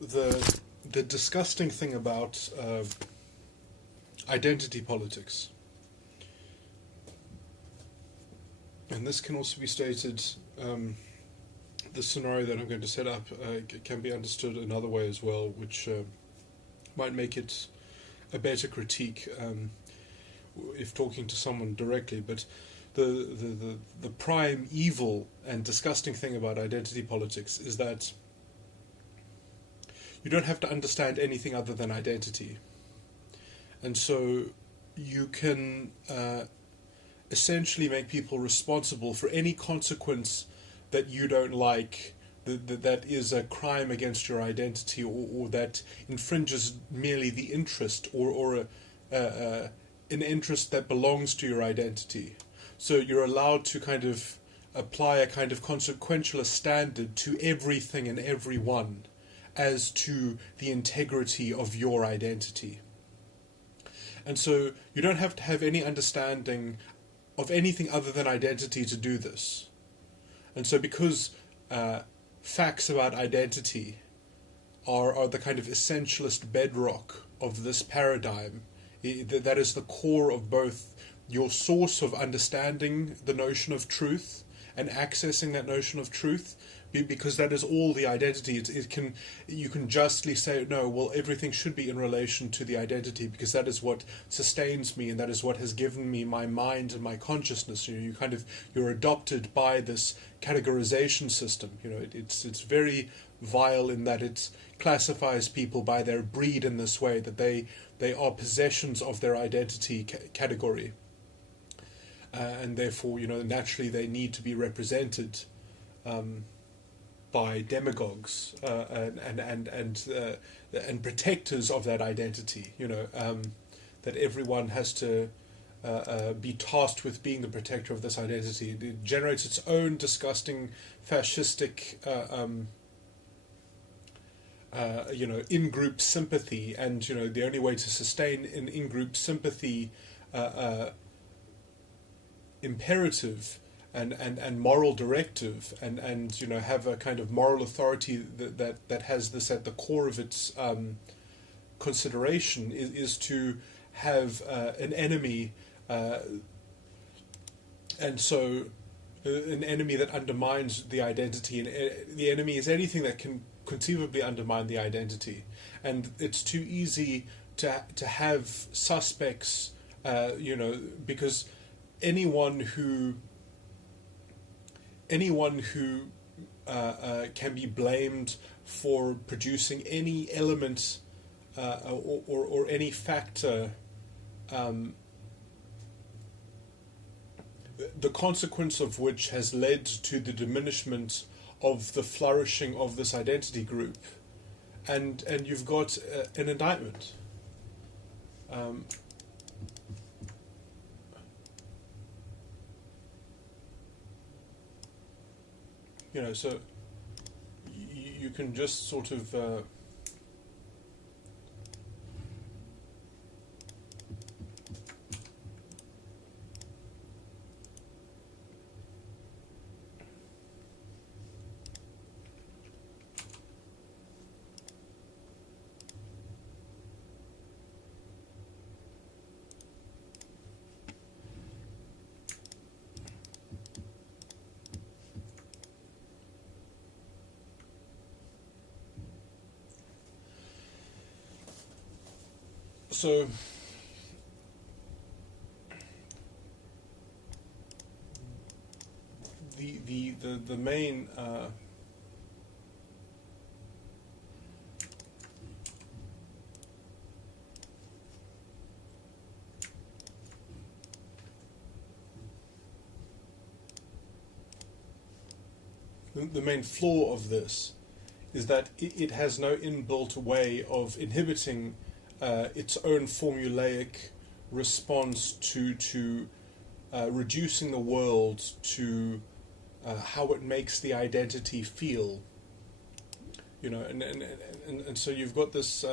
the disgusting thing about identity politics, and this can also be stated, the scenario that I'm going to set up can be understood another way as well, which might make it a better critique if talking to someone directly. But the prime evil and disgusting thing about identity politics is that you don't have to understand anything other than identity. And so you can essentially make people responsible for any consequence that you don't like, that is a crime against your identity, or that infringes merely the interest or an interest that belongs to your identity. So you're allowed to kind of apply a kind of consequentialist standard to everything and everyone as to the integrity of your identity. And so you don't have to have any understanding of anything other than identity to do this. And so because facts about identity are the kind of essentialist bedrock of this paradigm, that is the core of both your source of understanding the notion of truth and accessing that notion of truth, because that is all the identity. You can justly say, no, well, everything should be in relation to the identity, because that is what sustains me, and that is what has given me my mind and my consciousness. You're adopted by this categorization system. It's very vile in that it classifies people by their breed in this way, that they are possessions of their identity category, and therefore, naturally they need to be represented by demagogues and protectors of that identity. That everyone has to be tasked with being the protector of this identity. It generates its own disgusting fascistic in-group sympathy, and the only way to sustain an in-group sympathy imperative and moral directive, and have a kind of moral authority that has this at the core of its consideration, is to have an enemy, and so an enemy that undermines the identity, and the enemy is anything that can conceivably undermine the identity. And it's too easy to have suspects, because anyone who can be blamed for producing any element or any factor, the consequence of which has led to the diminishment of the flourishing of this identity group, and you've got an indictment. So you can just sort of so the main the main flaw of this is that it has no inbuilt way of inhibiting its own formulaic response to reducing the world to how it makes the identity feel. And so you've got this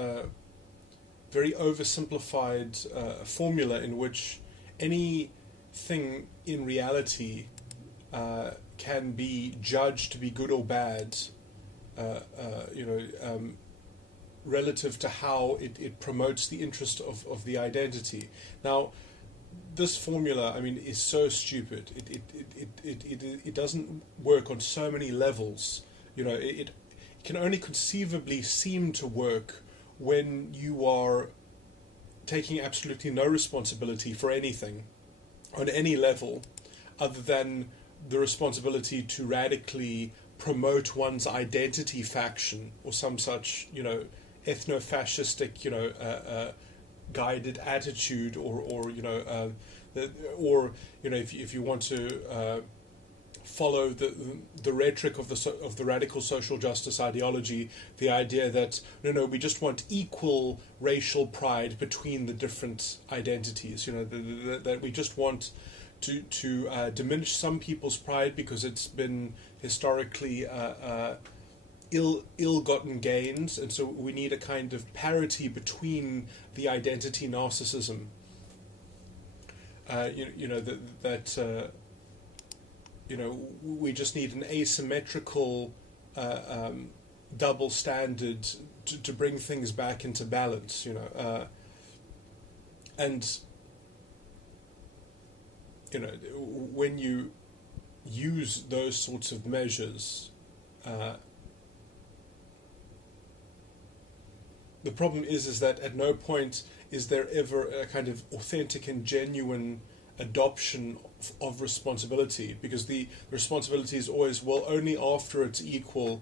very oversimplified formula in which anything in reality can be judged to be good or bad, relative to how it promotes the interest of the identity. Now, this formula, I mean, is so stupid. It doesn't work on so many levels. You know, it can only conceivably seem to work when you are taking absolutely no responsibility for anything on any level other than the responsibility to radically promote one's identity faction or some such, you know, ethno-fascistic, you know, guided attitude, or you know, or you know, if you want to follow the rhetoric of the radical social justice ideology, the idea that no, we just want equal racial pride between the different identities. You know, that we just want to diminish some people's pride because it's been historically ill-gotten gains, and so we need a kind of parity between the identity narcissism. You know, that you know, we just need an asymmetrical double standard to bring things back into balance, you know. And, you know, when you use those sorts of measures, the problem is that at no point is there ever a kind of authentic and genuine adoption of responsibility, because the responsibility is always, well, only after it's equal,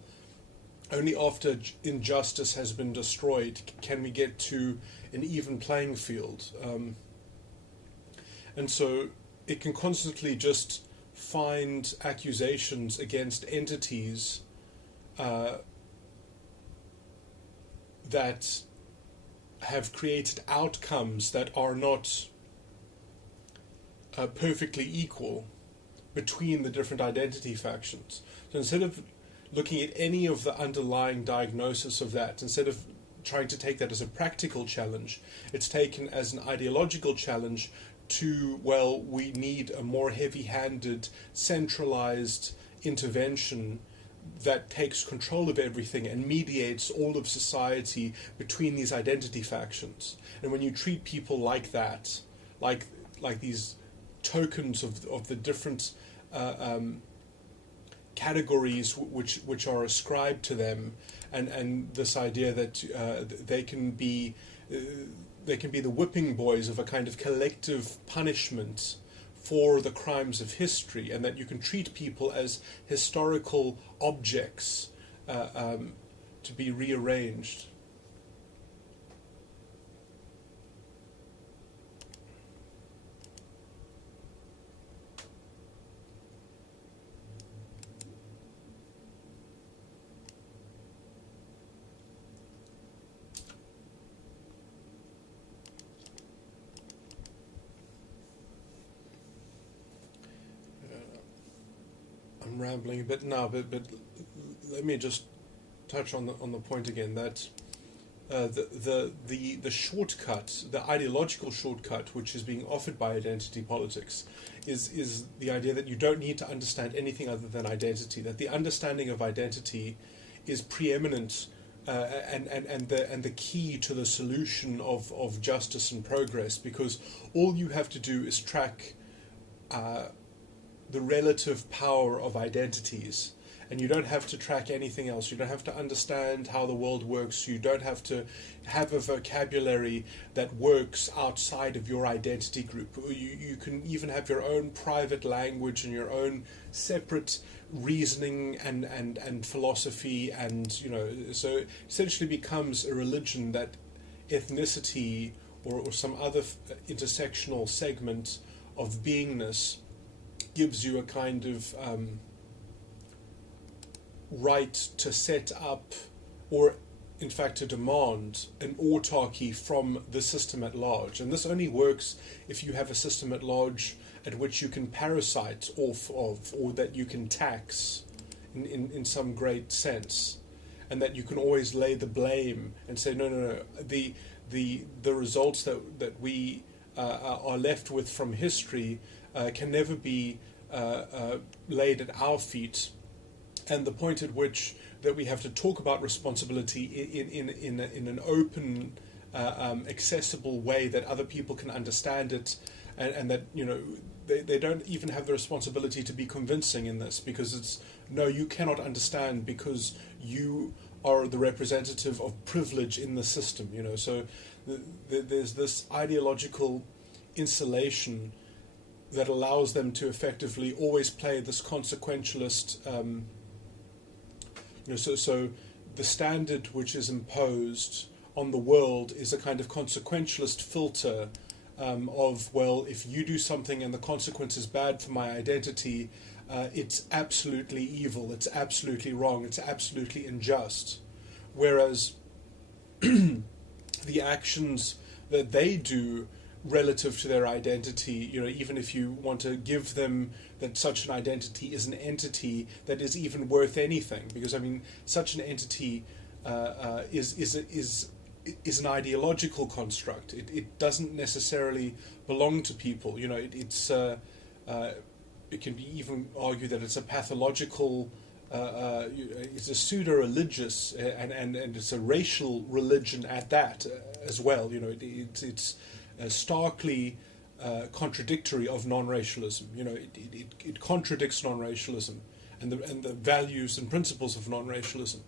only after injustice has been destroyed can we get to an even playing field. And so it can constantly just find accusations against entities that have created outcomes that are not perfectly equal between the different identity factions. So instead of looking at any of the underlying diagnosis of that, instead of trying to take that as a practical challenge, it's taken as an ideological challenge to, well, we need a more heavy-handed, centralized intervention that takes control of everything and mediates all of society between these identity factions. And when you treat people like that, like these tokens of the different categories which are ascribed to them, and this idea that they can be the whipping boys of a kind of collective punishment for the crimes of history, and that you can treat people as historical objects to be rearranged. I'm rambling a bit now, but let me just touch on the point again that the shortcut, the ideological shortcut, which is being offered by identity politics, is the idea that you don't need to understand anything other than identity. That the understanding of identity is preeminent and the key to the solution of justice and progress, because all you have to do is track the relative power of identities, and you don't have to track anything else. You don't have to understand how the world works. You don't have to have a vocabulary that works outside of your identity group. You can even have your own private language and your own separate reasoning and philosophy, and you know, so it essentially becomes a religion that ethnicity or some other intersectional segment of beingness gives you a kind of right to set up, or in fact to demand, an autarky from the system at large. And this only works if you have a system at large at which you can parasite off of, or that you can tax in some great sense, and that you can always lay the blame and say, no, the results that we are left with from history can never be laid at our feet, and the point at which that we have to talk about responsibility in an open, accessible way that other people can understand it, and that they don't even have the responsibility to be convincing in this, because it's no, you cannot understand because you are the representative of privilege in the system. So there's this ideological insulation that allows them to effectively always play this consequentialist. So the standard which is imposed on the world is a kind of consequentialist filter of, well, if you do something and the consequence is bad for my identity, it's absolutely evil, it's absolutely wrong, it's absolutely unjust. Whereas the actions that they do relative to their identity, even if you want to give them that such an identity is an entity that is even worth anything, because such an entity is an ideological construct. It doesn't necessarily belong to people. It can be even argued that it's a pathological, it's a pseudo-religious, and it's a racial religion at that as well. It's starkly contradictory of non-racialism. It contradicts non-racialism and the values and principles of non-racialism.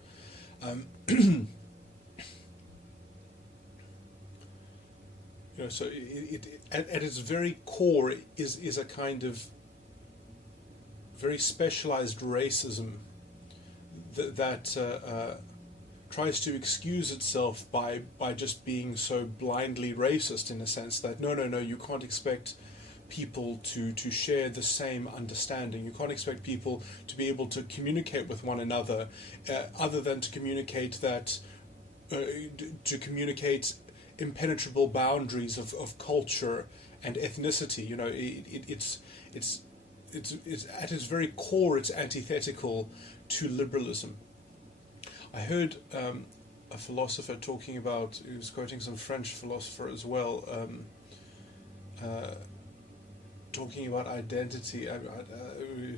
So it at its very core is a kind of very specialized racism that tries to excuse itself by just being so blindly racist, in a sense that no, you can't expect people to share the same understanding. You can't expect people to be able to communicate with one another, other than to communicate impenetrable boundaries of culture and ethnicity. It's at its very core, it's antithetical to liberalism. I heard a philosopher talking about, he was quoting some French philosopher as well, talking about identity.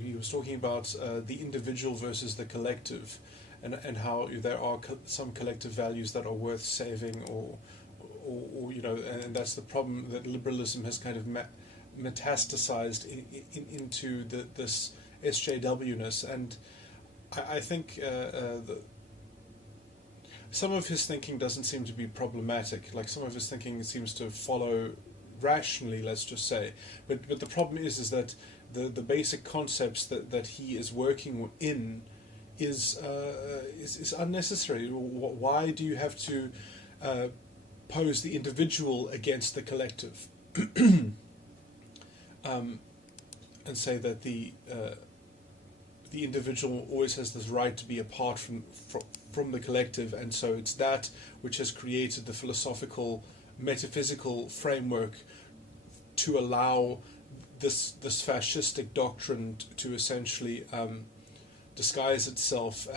He was talking about the individual versus the collective, and how there are some collective values that are worth saving, or and that's the problem that liberalism has kind of metastasized into this SJW-ness. And I think some of his thinking doesn't seem to be problematic. Like, some of his thinking seems to follow rationally, let's just say. But the problem is that the basic concepts that he is working in is unnecessary. Why do you have to pose the individual against the collective, and say that the individual always has this right to be apart from the collective, and so it's that which has created the philosophical, metaphysical framework to allow this fascistic doctrine to essentially disguise itself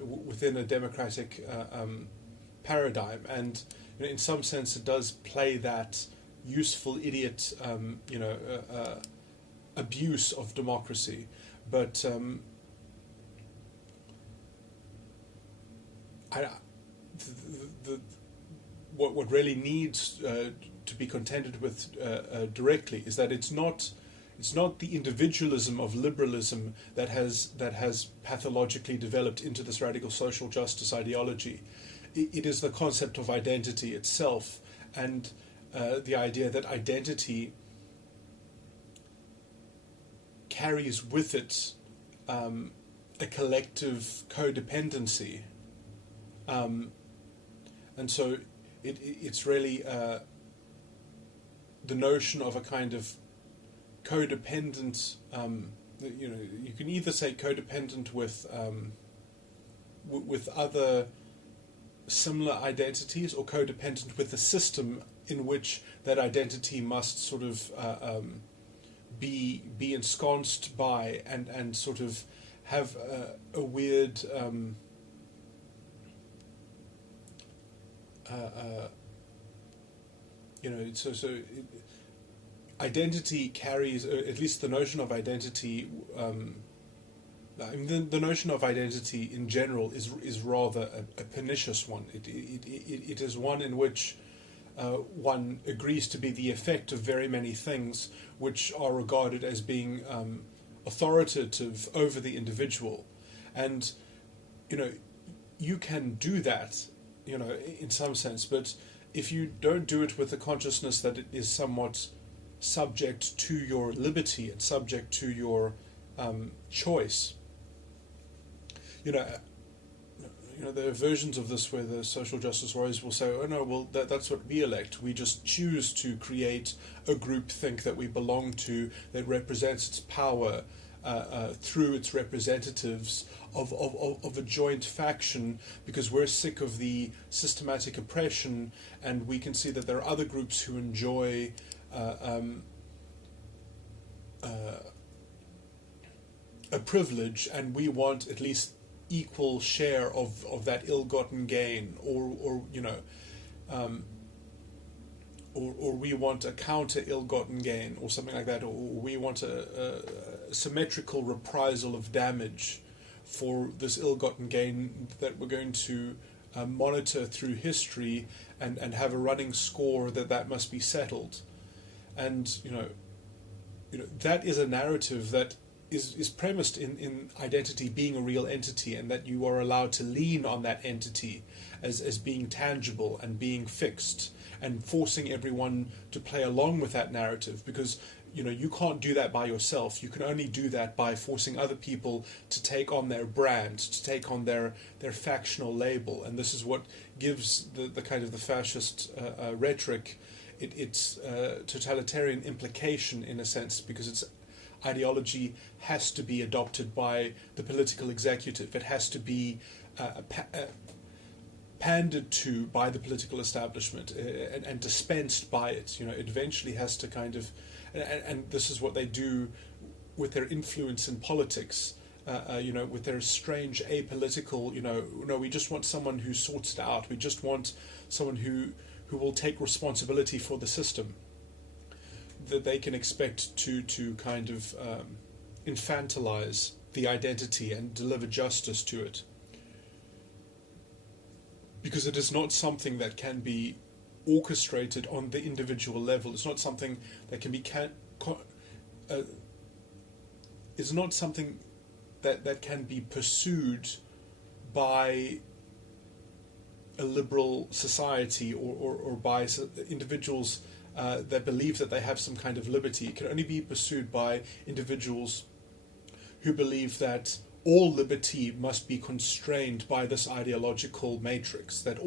within a democratic paradigm. And in some sense, it does play that useful idiot, abuse of democracy. But what really needs to be contended with directly is that it's not the individualism of liberalism that has pathologically developed into this radical social justice ideology. It is the concept of identity itself, and the idea that identity carries with it a collective codependency, and so it's really the notion of a kind of codependent. You can either say codependent with other similar identities, or codependent with the system in which that identity must sort of be ensconced by, and sort of have a weird identity carries, at least the notion of identity I mean, the notion of identity in general is rather a pernicious one. It is one in which one agrees to be the effect of very many things which are regarded as being authoritative over the individual. And, you know, you can do that, you know, in some sense, but if you don't do it with the consciousness that it is somewhat subject to your liberty and subject to your choice, you know, there are versions of this where the social justice warriors will say, "Oh no, well that's what we elect. We just choose to create a group think that we belong to that represents its power through its representatives of a joint faction because we're sick of the systematic oppression, and we can see that there are other groups who enjoy." A privilege, and we want at least equal share of that ill-gotten gain, or you know, or we want a counter ill-gotten gain, or something like that, or we want a symmetrical reprisal of damage for this ill-gotten gain that we're going to monitor through history and have a running score that must be settled, and you know that is a narrative that is premised in identity being a real entity, and that you are allowed to lean on that entity as being tangible and being fixed, and forcing everyone to play along with that narrative, because you can't do that by yourself. You can only do that by forcing other people to take on their brand, to take on their factional label, and this is what gives the kind of the fascist rhetoric its totalitarian implication, in a sense, because its ideology has to be adopted by the political executive. It has to be pandered to by the political establishment and dispensed by it. It eventually has to kind of, and this is what they do with their influence in politics. With their strange apolitical. No, we just want someone who sorts it out. We just want someone who will take responsibility for the system, that they can expect to kind of infantilize the identity and deliver justice to it. Because it is not something that can be orchestrated on the individual level. It's not something that can be it's not something that can be pursued by a liberal society or by individuals that believe that they have some kind of liberty. It can only be pursued by individuals who believe that all liberty must be constrained by this ideological matrix, that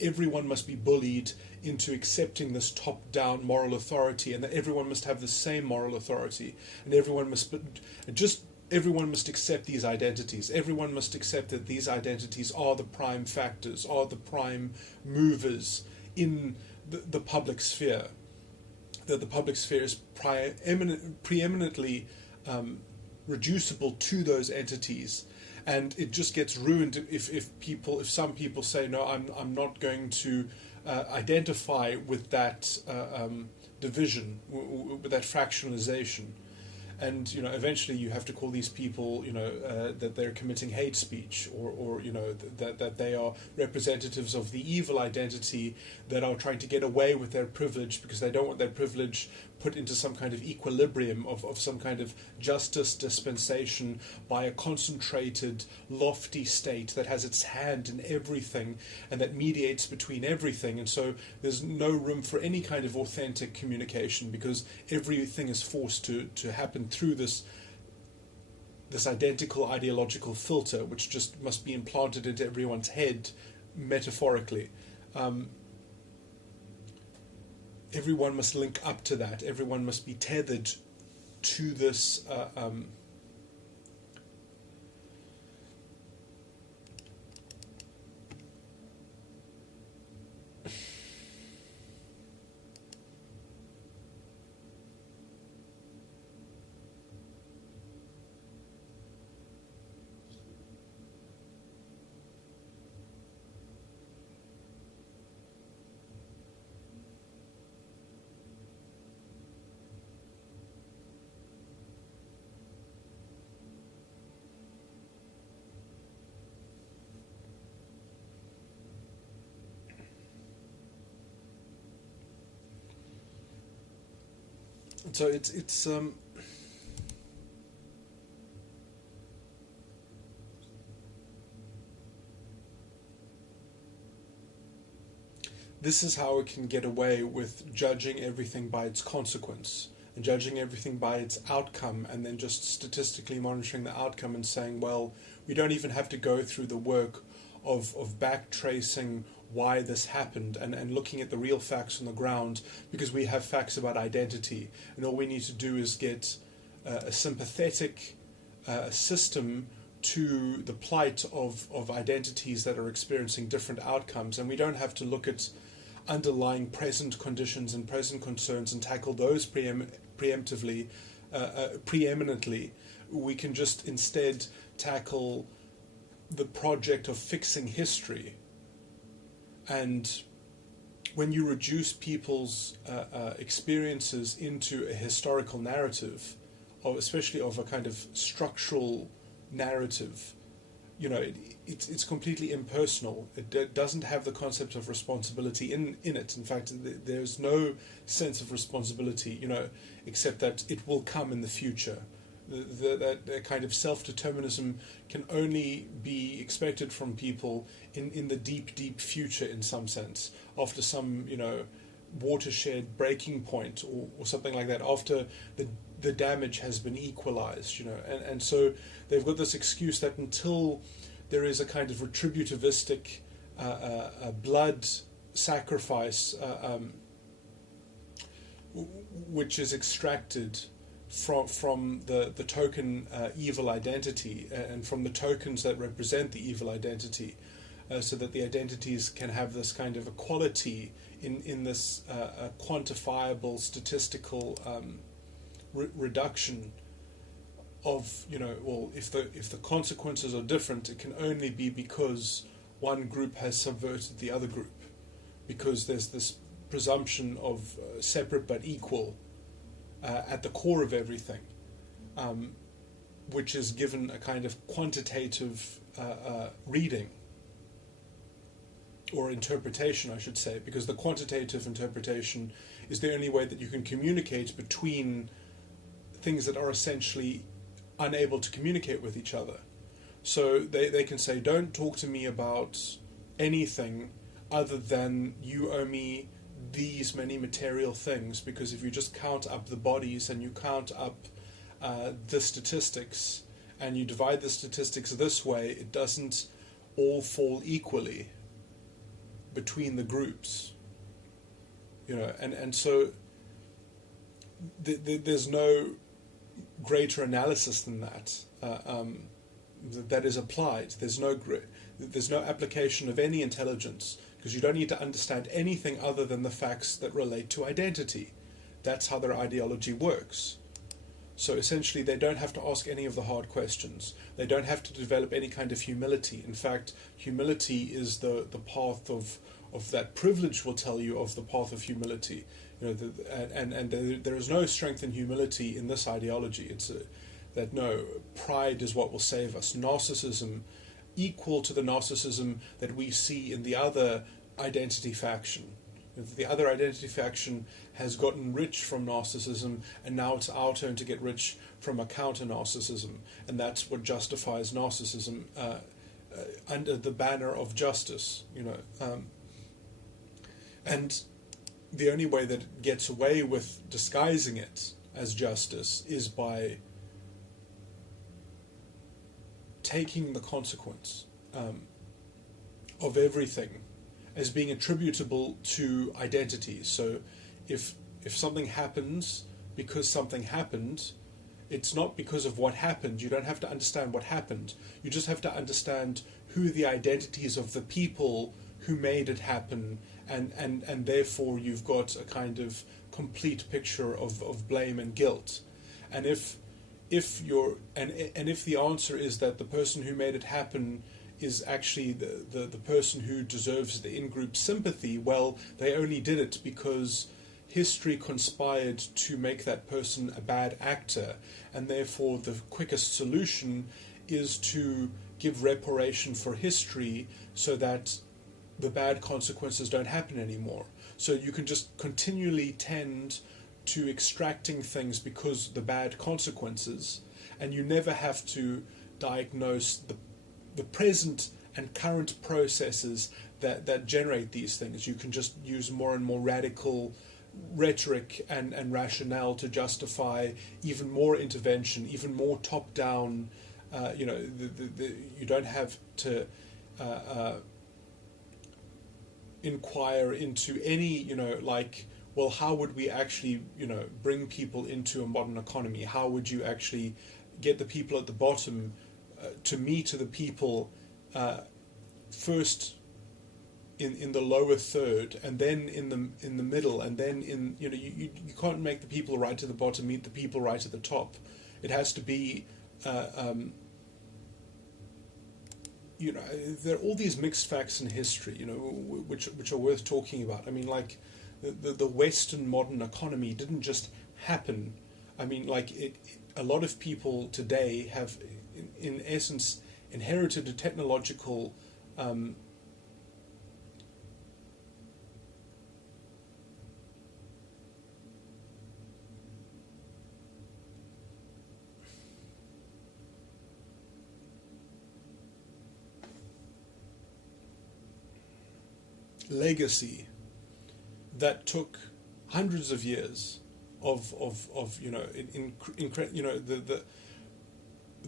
everyone must be bullied into accepting this top-down moral authority, and that everyone must have the same moral authority, and everyone must accept these identities. Everyone must accept that these identities are the prime factors, are the prime movers in the public sphere. That the public sphere is preeminently reducible to those entities, and it just gets ruined if some people say, no, I'm not going to identify with that division, with that fractionalization. And eventually you have to call these people that they're committing hate speech, or that they are representatives of the evil identity that are trying to get away with their privilege because they don't want their privilege put into some kind of equilibrium of some kind of justice dispensation by a concentrated, lofty state that has its hand in everything and that mediates between everything. And so there's no room for any kind of authentic communication because everything is forced to happen through this identical ideological filter, which just must be implanted into everyone's head, metaphorically. Everyone must link up to that. Everyone must be tethered to this So it's this is how it can get away with judging everything by its consequence and judging everything by its outcome, and then just statistically monitoring the outcome and saying, well, we don't even have to go through the work of back tracing why this happened, and looking at the real facts on the ground, because we have facts about identity, and all we need to do is get a sympathetic system to the plight of identities that are experiencing different outcomes, and we don't have to look at underlying present conditions and present concerns and tackle those preeminently. We can just instead tackle the project of fixing history. And when you reduce people's experiences into a historical narrative, or especially of a kind of structural narrative, it's completely impersonal. It doesn't have the concept of responsibility in it. In fact, there's no sense of responsibility, except that it will come in the future. That kind of self-determinism can only be expected from people in the deep future, in some sense, after some watershed breaking point or something like that, after the damage has been equalized, and so they've got this excuse that until there is a kind of retributivistic blood sacrifice which is extracted from the token evil identity, and from the tokens that represent the evil identity, so that the identities can have this kind of equality in this quantifiable statistical reduction of, well, if the consequences are different, it can only be because one group has subverted the other group, because there's this presumption of separate but equal at the core of everything, which is given a kind of quantitative reading, or interpretation, I should say, because the quantitative interpretation is the only way that you can communicate between things that are essentially unable to communicate with each other. So they can say, don't talk to me about anything other than you owe me these many material things, because if you just count up the bodies and you count up the statistics and you divide the statistics this way, it doesn't all fall equally between the groups, and so there's no greater analysis than that that is applied. There's no application of any intelligence, because you don't need to understand anything other than the facts that relate to identity. That's how their ideology works. So essentially they don't have to ask any of the hard questions. They don't have to develop any kind of humility. In fact, humility is the path of that. Privilege will tell you of the path of humility. And there is no strength in humility in this ideology. It's that no, pride is what will save us. Narcissism, equal to the narcissism that we see in the other identity faction. The other identity faction has gotten rich from narcissism, and now it's our turn to get rich from a counter-narcissism, and that's what justifies narcissism under the banner of justice, and the only way that it gets away with disguising it as justice is by taking the consequence of everything as being attributable to identity. So if something happens because something happened, it's not because of what happened. You don't have to understand what happened. You just have to understand who the identities of the people who made it happen, and therefore you've got a kind of complete picture of blame and guilt. And if the answer is that the person who made it happen is actually the person who deserves the in-group sympathy, well, they only did it because history conspired to make that person a bad actor, and therefore the quickest solution is to give reparation for history so that the bad consequences don't happen anymore. So you can just continually tend to extracting things because the bad consequences, and you never have to diagnose the present and current processes that generate these things. You can just use more and more radical rhetoric and rationale to justify even more intervention, even more top-down. You don't have to inquire into any, well, how would we actually, bring people into a modern economy? How would you actually get the people at the bottom to me to the people first in the lower third, and then in the middle, and then you can't make the people right at the bottom meet the people right at the top. It has to be there are all these mixed facts in history, which are worth talking about. I mean, like the Western modern economy didn't just happen. I mean, a lot of people today have, in essence, inherited a technological legacy that took hundreds of years of the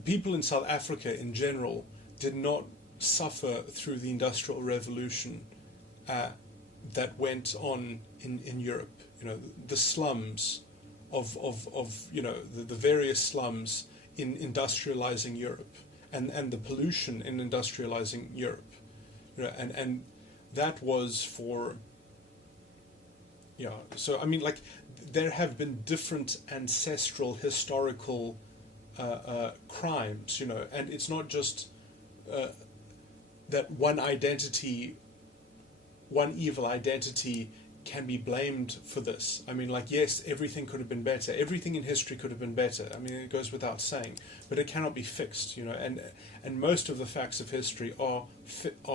people in South Africa in general did not suffer through the Industrial Revolution that went on in Europe. The slums of the various slums in industrializing Europe, and the pollution in industrializing Europe, and that was for, so I mean, there have been different ancestral historical crimes, and it's not just that one evil identity can be blamed for this. I mean, yes, everything could have been better. Everything in history could have been better. I mean, it goes without saying, but it cannot be fixed, and most of the facts of history are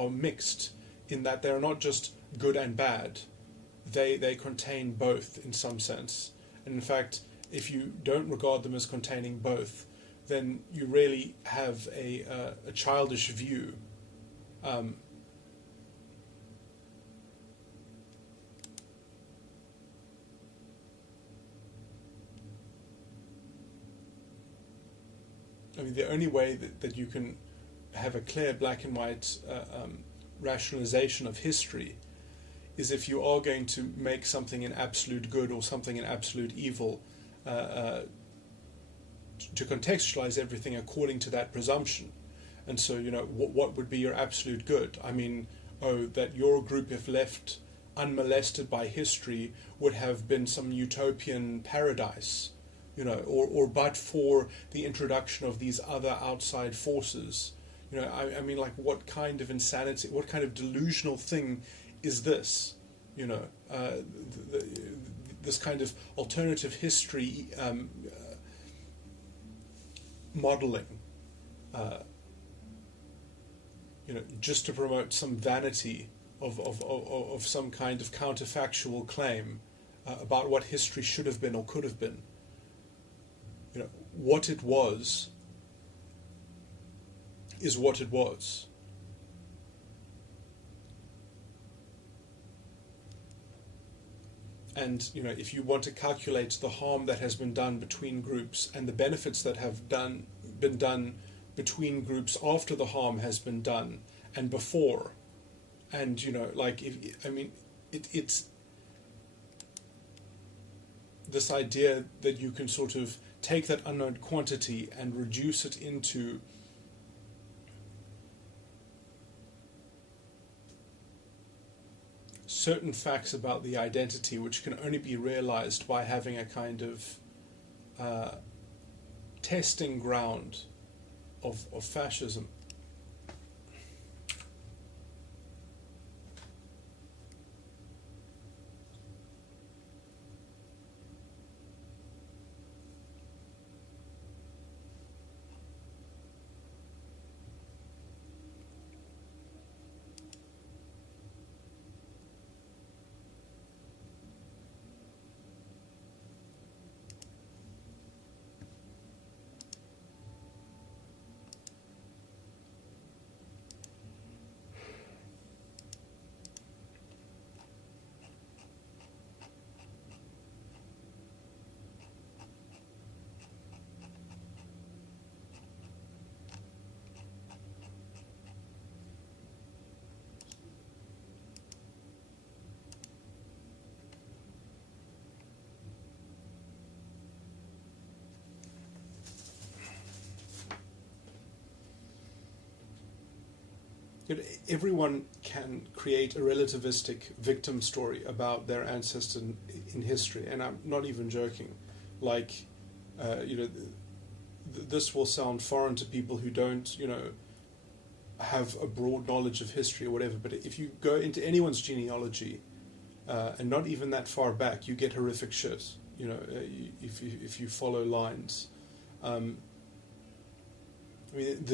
mixed, in that they're not just good and bad. They contain both in some sense. And in fact, if you don't regard them as containing both, then you really have a childish view. I mean, the only way that you can have a clear black and white rationalization of history is if you are going to make something an absolute good or something an absolute evil, to contextualize everything according to that presumption. And so, what would be your absolute good? I mean, that your group, if left unmolested by history, would have been some utopian paradise, or but for the introduction of these other outside forces. I mean, what kind of insanity, what kind of delusional thing is this? This kind of alternative history modeling, just to promote some vanity of some kind of counterfactual claim about what history should have been or could have been. What it was is what it was. And if you want to calculate the harm that has been done between groups and the benefits that have been done between groups after the harm has been done and before, and it's this idea that you can sort of take that unknown quantity and reduce it into certain facts about the identity, which can only be realized by having a kind of testing ground of fascism. everyone can create a relativistic victim story about their ancestor in history, and I'm not even joking. Like, this will sound foreign to people who don't, have a broad knowledge of history or whatever. But if you go into anyone's genealogy, and not even that far back, you get horrific shit. If you follow lines. The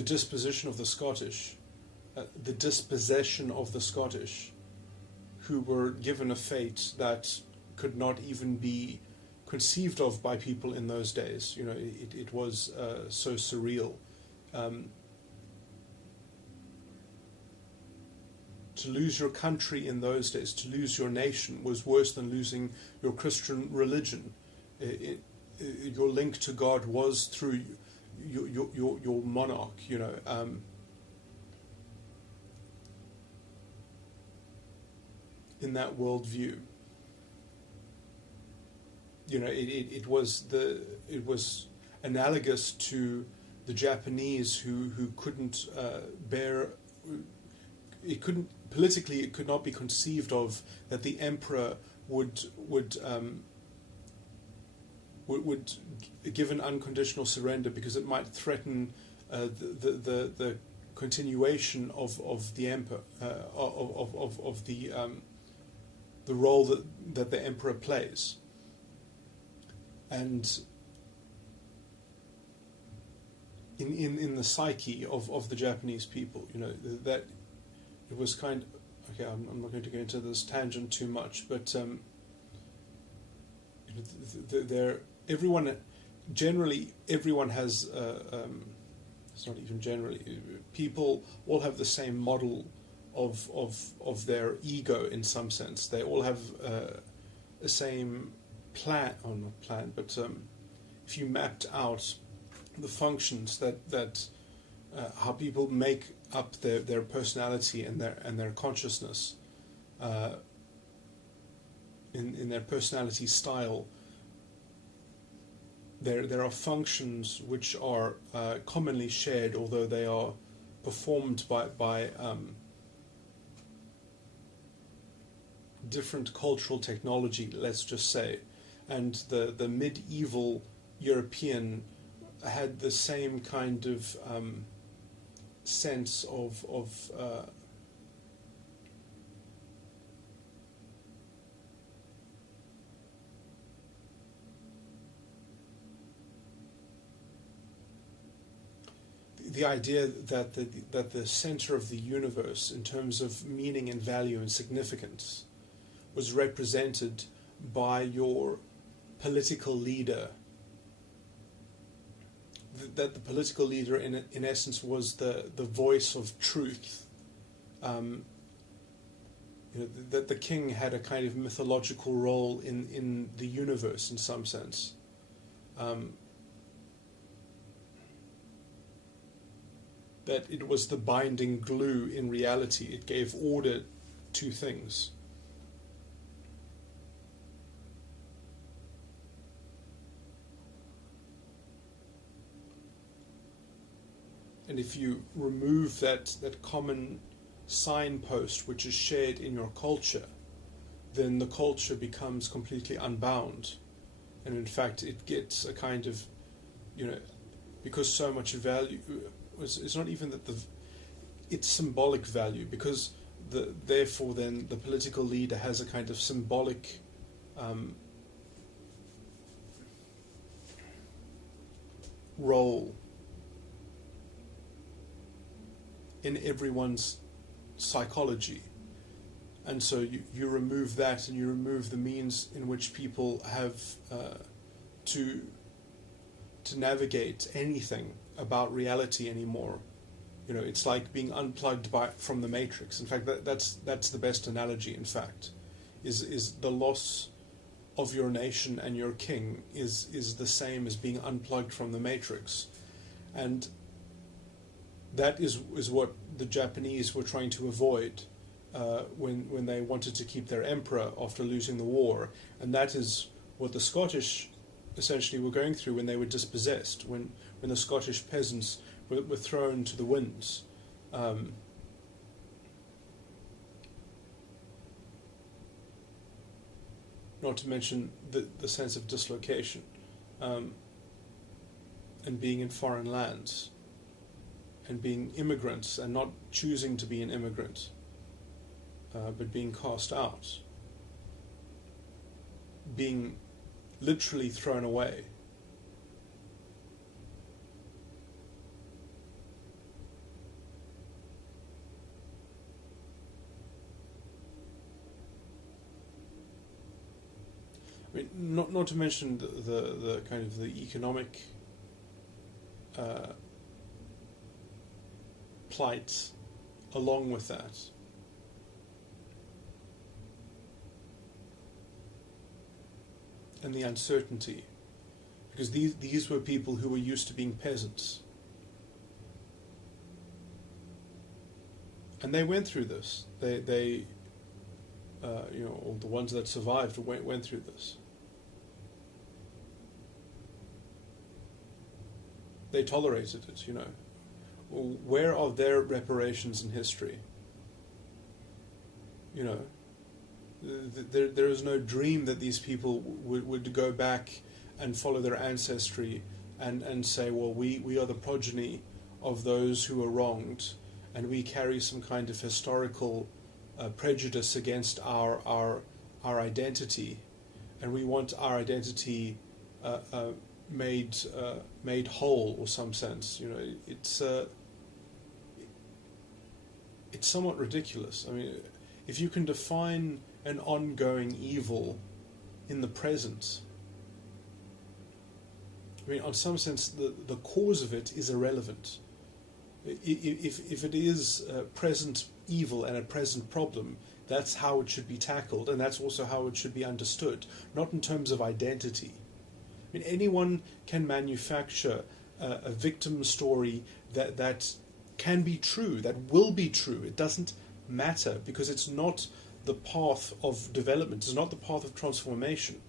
dispossession of the Scottish, who were given a fate that could not even be conceived of by people in those days. It was so surreal. To lose your country in those days, to lose your nation, was worse than losing your Christian religion. Your link to God was through your monarch, in that worldview. It was analogous to the Japanese who couldn't bear. It could not be conceived of that the emperor would give an unconditional surrender, because it might threaten the continuation of the emperor, of the role that the emperor plays. And in the psyche of the Japanese people, that it was kind of, okay, I'm not going to go into this tangent too much, but everyone has, it's not even generally, people all have the same model of their ego in some sense. They all have the same plan, or not plan, but if you mapped out the functions that how people make up their personality and their consciousness, in their personality style, there are functions which are commonly shared, although they are performed by different cultural technology, let's just say. And the medieval European had the same kind of sense of the idea that the center of the universe, in terms of meaning and value and significance, was represented by your political leader. That the political leader, in essence, was the voice of truth. That the king had a kind of mythological role in the universe in some sense. That it was the binding glue in reality. It gave order to things. And if you remove that common signpost which is shared in your culture, then the culture becomes completely unbound. And in fact, it gets a kind of, because so much value, it's not even that it's symbolic value, because therefore then the political leader has a kind of symbolic role in everyone's psychology. And so you remove that, and you remove the means in which people have to navigate anything about reality anymore. It's like being unplugged from the Matrix. In fact, that's the best analogy. In fact, is the loss of your nation and your king is the same as being unplugged from the Matrix, and that is what the Japanese were trying to avoid when they wanted to keep their emperor after losing the war, and that is what the Scottish essentially were going through when they were dispossessed, when the Scottish peasants were thrown to the winds. not to mention the sense of dislocation, and being in foreign lands, and being immigrants and not choosing to be an immigrant, but being cast out, being literally thrown away. I mean, not to mention the kind of the economic plight along with that. And the uncertainty, because these were people who were used to being peasants, and they went through this. They all the ones that survived went through this. They tolerated it. Where are their reparations in history? There is no dream that these people would go back and follow their ancestry and say, well, we are the progeny of those who were wronged, and we carry some kind of historical prejudice against our identity, and we want our identity made whole, or some sense. It's somewhat ridiculous. I mean, if you can define an ongoing evil in the present, I mean, in some sense, the cause of it is irrelevant. If it is a present evil and a present problem, that's how it should be tackled, and that's also how it should be understood, not in terms of identity. I mean, anyone can manufacture a victim story that can be true, that will be true. It doesn't matter, because it's not the path of development, it's not the path of transformation.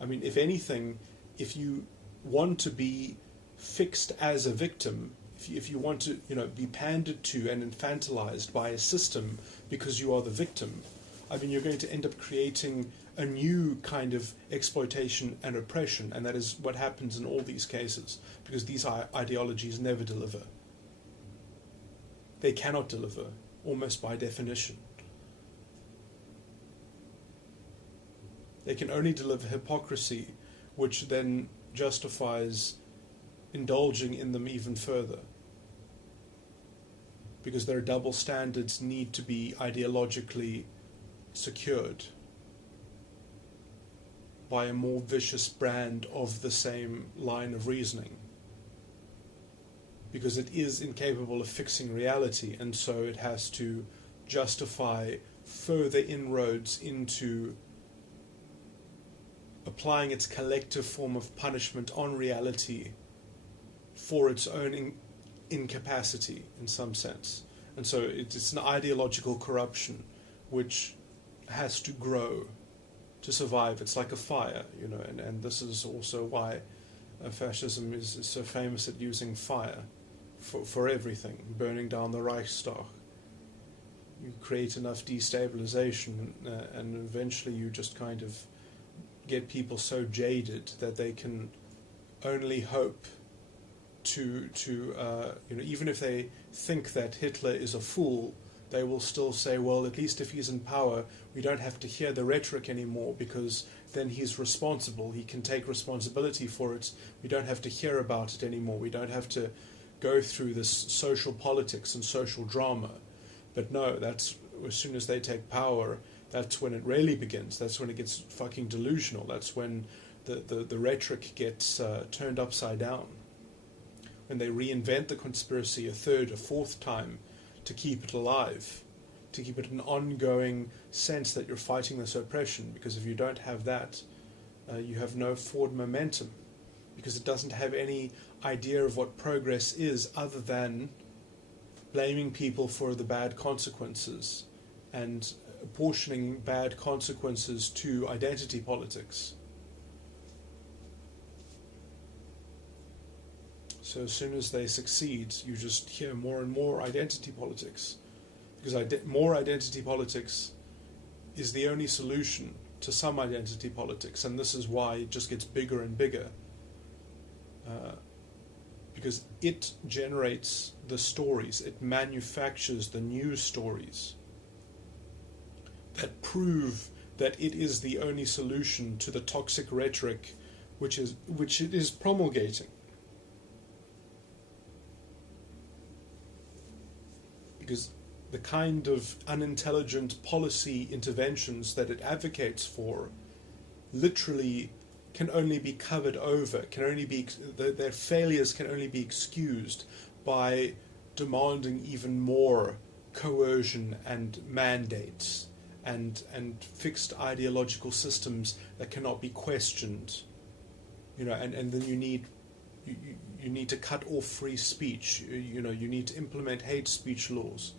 I mean, if anything, if you want to be fixed as a victim, if you want to be pandered to and infantilized by a system because you are the victim, I mean, you're going to end up creating a new kind of exploitation and oppression, and that is what happens in all these cases, because these ideologies never deliver. They cannot deliver, almost by definition. They can only deliver hypocrisy, which then justifies indulging in them even further, because their double standards need to be ideologically secured by a more vicious brand of the same line of reasoning, because it is incapable of fixing reality, and so it has to justify further inroads into applying its collective form of punishment on reality for its own incapacity, in some sense. And so it's an ideological corruption which has to grow to survive. It's like a fire, and this is also why fascism is so famous at using fire for everything, burning down the Reichstag. You create enough destabilization, and eventually you just kind of get people so jaded that they can only hope to even if they think that Hitler is a fool, they will still say, well, at least if he's in power, we don't have to hear the rhetoric anymore, because then he's responsible. He can take responsibility for it. We don't have to hear about it anymore. We don't have to go through this social politics and social drama. But no, that's as soon as they take power, that's when it really begins. That's when it gets fucking delusional. That's when the rhetoric gets turned upside down. When they reinvent the conspiracy a third, a fourth time to keep it alive, to keep it an ongoing sense that you're fighting this oppression. Because if you don't have that, you have no forward momentum, because it doesn't have any idea of what progress is other than blaming people for the bad consequences and apportioning bad consequences to identity politics. So as soon as they succeed, you just hear more and more identity politics, because more identity politics is the only solution to some identity politics, and this is why it just gets bigger and bigger. Because it generates the stories, it manufactures the news stories that prove that it is the only solution to the toxic rhetoric which it is promulgating. Because the kind of unintelligent policy interventions that it advocates for literally can only be covered over, their failures can only be excused by demanding even more coercion and mandates and fixed ideological systems that cannot be questioned. And then you need to cut off free speech. You need to implement hate speech laws.